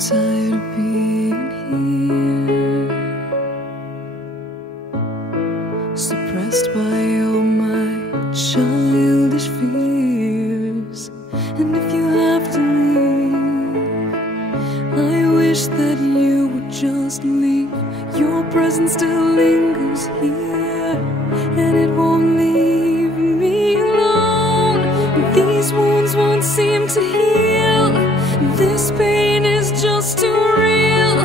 tired of being here, suppressed by all my childish fears. And if you have to leave, I wish that you would just leave. Your presence still lingers here, and it won't leave me alone. These wounds won't seem to heal. This pain is just too real.